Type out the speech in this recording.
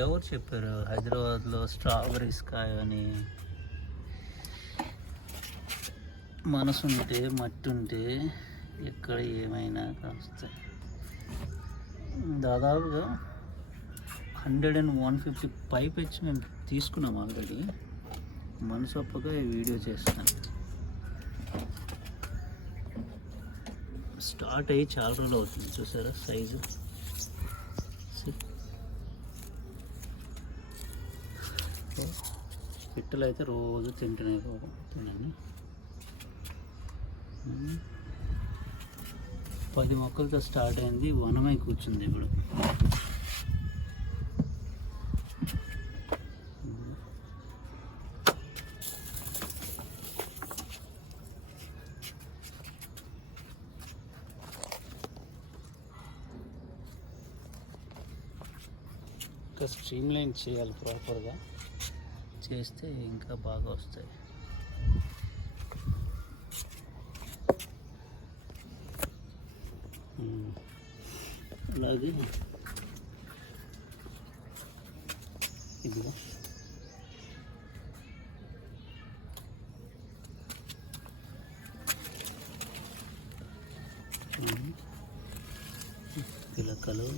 ఎవరు చెప్పారు హైదరాబాద్లో స్ట్రాబెర్రీస్ కాయని? మనసు ఉంటే మట్టి ఉంటే ఎక్కడ ఏమైనా కాస్తాయి. దాదాపుగా 100 and 150 పైపెచ్చి మేము తీసుకున్నాం ఆల్రెడీ. మనసు ఒప్పగా ఈ వీడియో చేస్తాను. స్టార్ట్ అయ్యి చాలా రోజులు అవుతుంది. చూసారా సైజు? పిట్టలు అయితే రోజు తింటూనే పోతున్నాను. 10 మొక్కలతో స్టార్ట్ అయింది, వనమై కూర్చుంది ఇప్పుడు. ఇంకా స్ట్రీమ్ లైన్ చేయాలి, ప్రాపర్గా చేస్తే ఇంకా బాగా వస్తాయి. అలాగే ఇదిగో పిలకలు